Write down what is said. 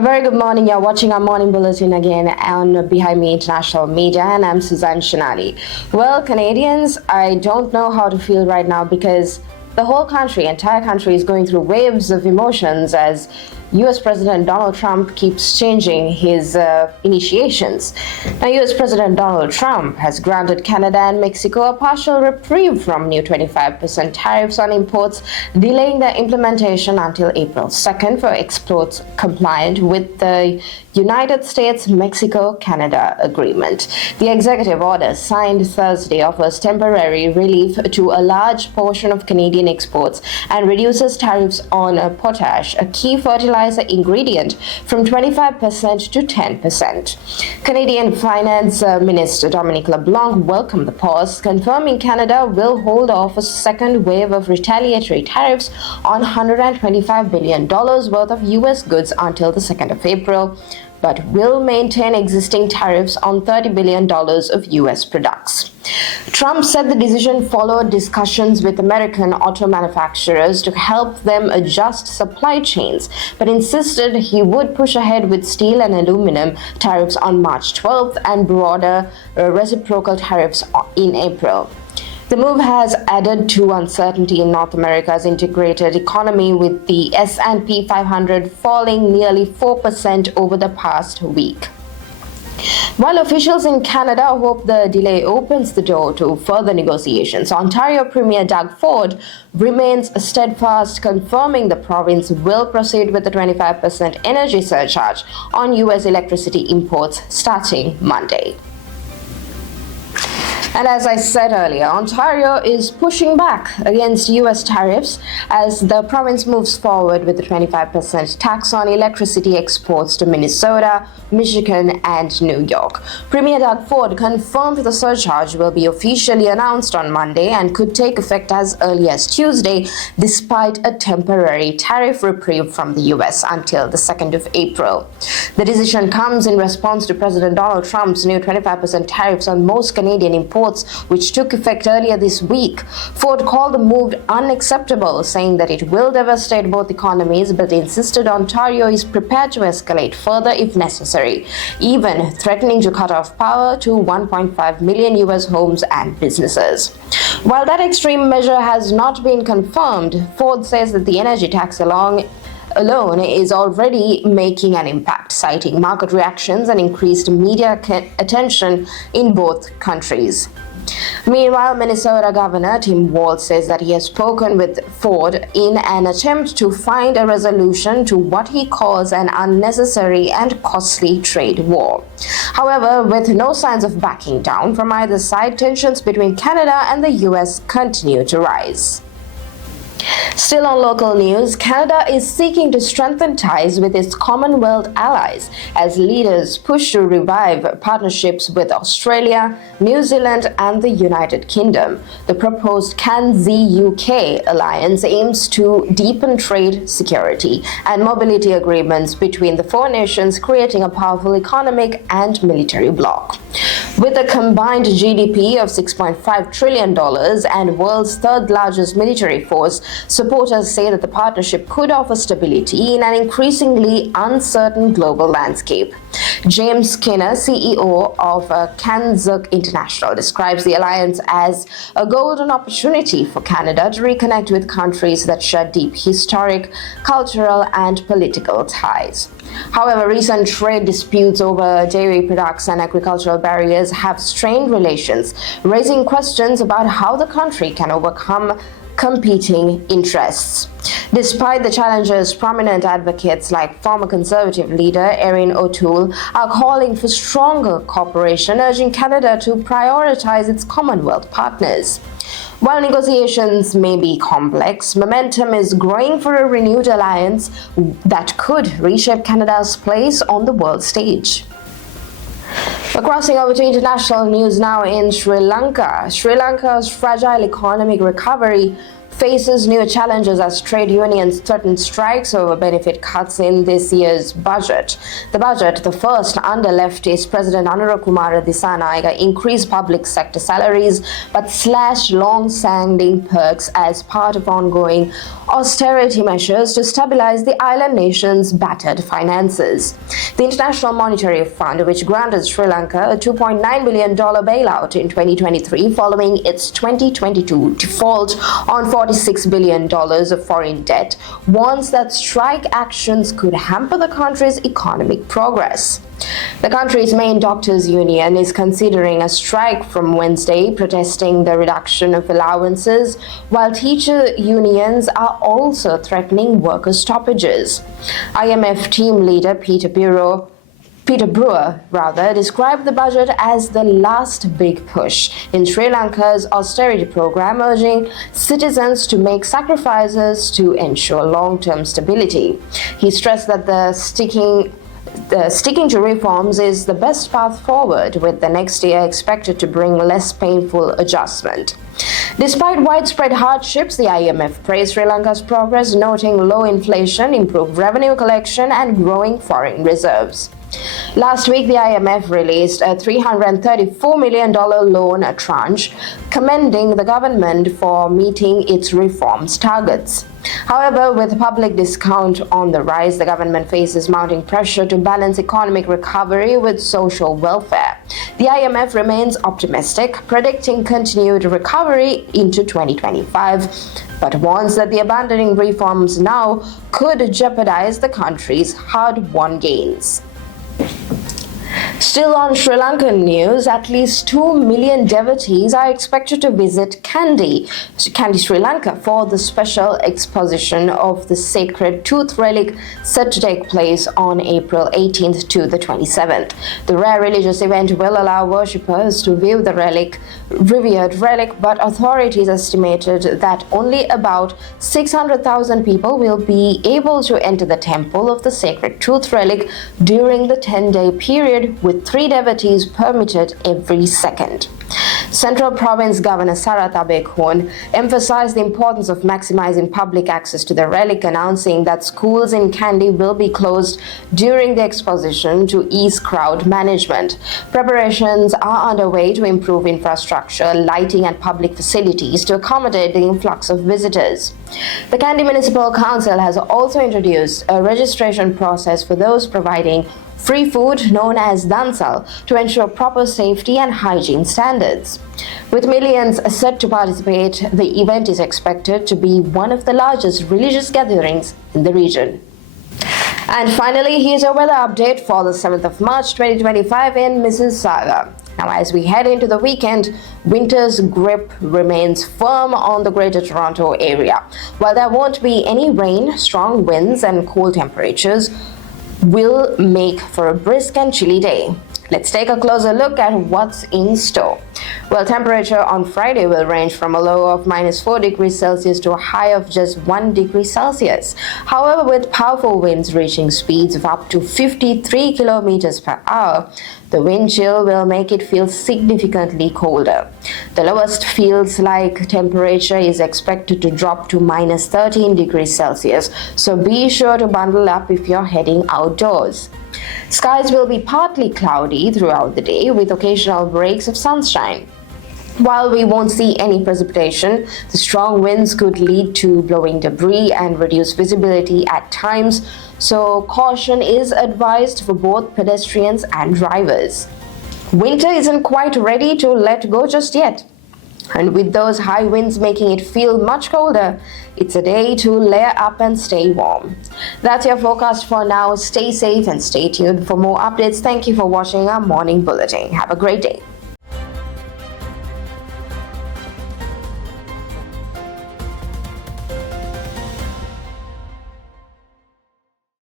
A very good morning. You're watching our morning bulletin again on Behind Me International Media, and I'm Suzanne Shinali. Well, Canadians, I don't know how to feel right now because the whole country, entire country, is going through waves of emotions as US President Donald Trump keeps changing his initiations. Now, US President Donald Trump has granted Canada and Mexico a partial reprieve from new 25% tariffs on imports, delaying their implementation until April 2nd for exports compliant with the United States-Mexico-Canada Agreement. The executive order signed Thursday offers temporary relief to a large portion of Canadian exports and reduces tariffs on potash, a key fertilizer ingredient, from 25% to 10%. Canadian Finance Minister Dominic LeBlanc welcomed the pause, confirming Canada will hold off a second wave of retaliatory tariffs on $125 billion worth of U.S. goods until the 2nd of April, but will maintain existing tariffs on $30 billion of U.S. products. Trump said the decision followed discussions with American auto manufacturers to help them adjust supply chains, but insisted he would push ahead with steel and aluminum tariffs on March 12th and broader reciprocal tariffs in April. The move has added to uncertainty in North America's integrated economy, with the S&P 500 falling nearly 4% over the past week. While officials in Canada hope the delay opens the door to further negotiations, Ontario Premier Doug Ford remains steadfast, confirming the province will proceed with the 25% energy surcharge on U.S. electricity imports starting Monday. And as I said earlier, Ontario is pushing back against U.S. tariffs as the province moves forward with the 25% tax on electricity exports to Minnesota, Michigan, and New York. Premier Doug Ford confirmed the surcharge will be officially announced on Monday and could take effect as early as Tuesday, despite a temporary tariff reprieve from the U.S. until the 2nd of April. The decision comes in response to President Donald Trump's new 25% tariffs on most Canadian imports, which took effect earlier this week. Ford called the move unacceptable, saying that it will devastate both economies, but insisted Ontario is prepared to escalate further if necessary, even threatening to cut off power to 1.5 million U.S. homes and businesses. While that extreme measure has not been confirmed, Ford says that the energy tax alone is already making an impact, citing market reactions and increased media attention in both countries. Meanwhile, Minnesota Governor Tim Walz says that he has spoken with Ford in an attempt to find a resolution to what he calls an unnecessary and costly trade war. However, with no signs of backing down from either side, tensions between Canada and the U.S. continue to rise. Still on local news, Canada is seeking to strengthen ties with its Commonwealth allies as leaders push to revive partnerships with Australia, New Zealand, and the United Kingdom. The proposed Kandy-UK alliance aims to deepen trade, security, and mobility agreements between the four nations, creating a powerful economic and military bloc. With a combined GDP of $6.5 trillion and world's third largest military force, supporters say that the partnership could offer stability in an increasingly uncertain global landscape. James Skinner, CEO of Kandy International, describes the alliance as a golden opportunity for Canada to reconnect with countries that share deep historic, cultural, and political ties. However, recent trade disputes over dairy products and agricultural barriers have strained relations, raising questions about how the country can overcome competing interests. Despite the challenges, prominent advocates like former Conservative leader Erin O'Toole are calling for stronger cooperation, urging Canada to prioritize its Commonwealth partners. While negotiations may be complex, momentum is growing for a renewed alliance that could reshape Canada's place on the world stage. We're crossing over to international news now in Sri Lanka. Sri Lanka's fragile economic recovery faces new challenges as trade unions threaten strikes over benefit cuts in this year's budget. The budget, the first under leftist President Anurakumara Dissanayake, increased public sector salaries but slashed long-standing perks as part of ongoing austerity measures to stabilize the island nation's battered finances. The International Monetary Fund, which granted Sri Lanka a $2.9 billion bailout in 2023 following its 2022 default on $46 billion of foreign debt, warns that strike actions could hamper the country's economic progress. The country's main doctors' union is considering a strike from Wednesday, protesting the reduction of allowances, while teacher unions are also threatening worker stoppages. IMF team leader Peter Brewer described the budget as the last big push in Sri Lanka's austerity program, urging citizens to make sacrifices to ensure long-term stability. He stressed that sticking to reforms is the best path forward, with the next year expected to bring less painful adjustment. Despite widespread hardships, the IMF praised Sri Lanka's progress, noting low inflation, improved revenue collection, and growing foreign reserves. Last week, the IMF released a $334 million loan tranche, commending the government for meeting its reforms targets. However, with public discount on the rise, the government faces mounting pressure to balance economic recovery with social welfare. The IMF remains optimistic, predicting continued recovery into 2025, but warns that the abandoning reforms now could jeopardize the country's hard-won gains. Still on Sri Lankan news, at least 2 million devotees are expected to visit Kandy, Sri Lanka, for the special exposition of the Sacred Tooth Relic set to take place on April 18th to the 27th. The rare religious event will allow worshippers to view the revered relic, but authorities estimated that only about 600,000 people will be able to enter the temple of the Sacred Tooth Relic during the 10-day period, with 3 devotees permitted every second. Central Province Governor Sarath Abekhorn emphasized the importance of maximizing public access to the relic, announcing that schools in Kandy will be closed during the exposition to ease crowd management. Preparations are underway to improve infrastructure, lighting, and public facilities to accommodate the influx of visitors. The Kandy Municipal Council has also introduced a registration process for those providing free food known as dansal to ensure proper safety and hygiene standards. With millions set to participate, the event is expected to be one of the largest religious gatherings in the region. And finally, here's a weather update for the 7th of March 2025 in Mississauga. Now, as we head into the weekend, winter's grip remains firm on the Greater Toronto area. While there won't be any rain, strong winds and cold temperatures will make for a brisk and chilly day. Let's take a closer look at what's in store. Well, temperature on Friday will range from a low of -4 degrees Celsius to a high of just 1 degree Celsius. However, with powerful winds reaching speeds of up to 53 kilometers per hour, the wind chill will make it feel significantly colder. The lowest feels like temperature is expected to drop to -13 degrees Celsius, so be sure to bundle up if you're heading outdoors. Skies will be partly cloudy throughout the day with occasional breaks of sunshine. While we won't see any precipitation, the strong winds could lead to blowing debris and reduce visibility at times, so caution is advised for both pedestrians and drivers. Winter isn't quite ready to let go just yet, and with those high winds making it feel much colder, it's a day to layer up and stay warm. That's your forecast for now. Stay safe and stay tuned for more updates. Thank you for watching our morning bulletin. Have a great day.